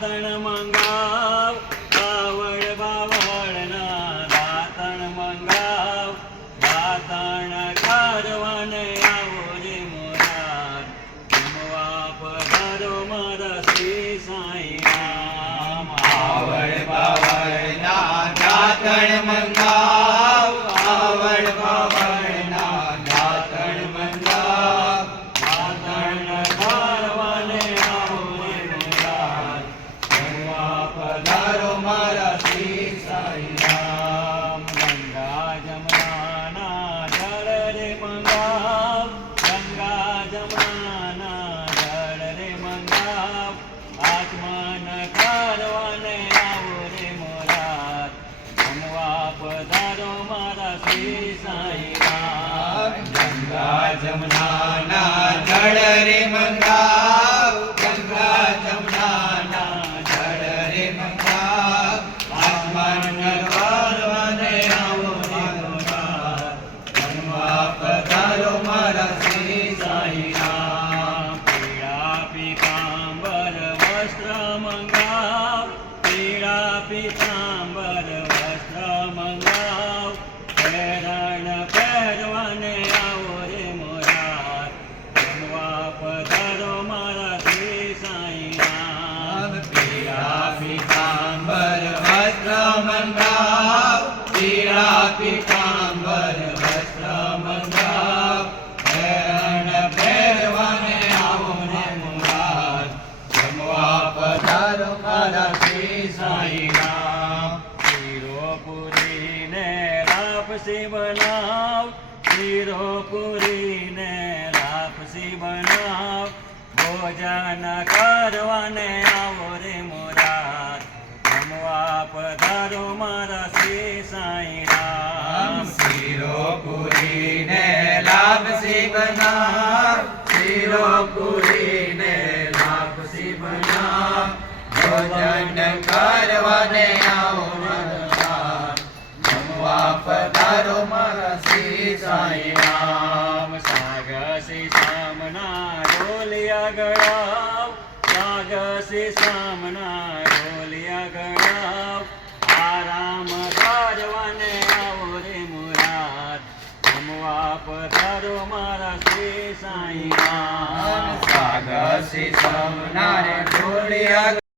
દાતણ મંગાવ, બાવળ બાવળના દાતણ મંગાવ. દાતણ કરવાને આવો રે મોરાર, જમવા પધારો મારા શ્રી સાંઈ રામ. આવડ બાવળના શ્રી સાઈ રામ ગંગા જમનાના જળ રે મંગાવ ગંગા જમનાના જળ રે મંગાવ આસમાન કરવાને આવો મોરાર જમવા પધારો મારા શ્રી સાઈ રામ પીળા પીતાંબર વસ્ત્ર મંગાવ પીળા પીતાંબર મંગાવ પીળા પીતાંબર વસ્ત્ર મંગાવ પહેરણ પહેરવાને આવો ને મુરાર જમવા પધારો મારા શ્રી સાઈ રામ શીરો પૂરીને લાપસી બનાવ શીરો લાપસી બનાવ ભોજન કરવાને આવો પધારો મારા શ્રી સાઈ રામ. શીરો પૂરીને લાપસી બનાવ. શીરો પૂરીને લાપસી બનાવ. ભોજન કરવાને આવો જમવા પધારો મારા શ્રી સાઈ રામ. સાગસી સામના ડોલિયા ગળાવ સાગસી સામના ડોલિયા ગળાવ શ્રી સાઈ રામ સાગસી સમનારે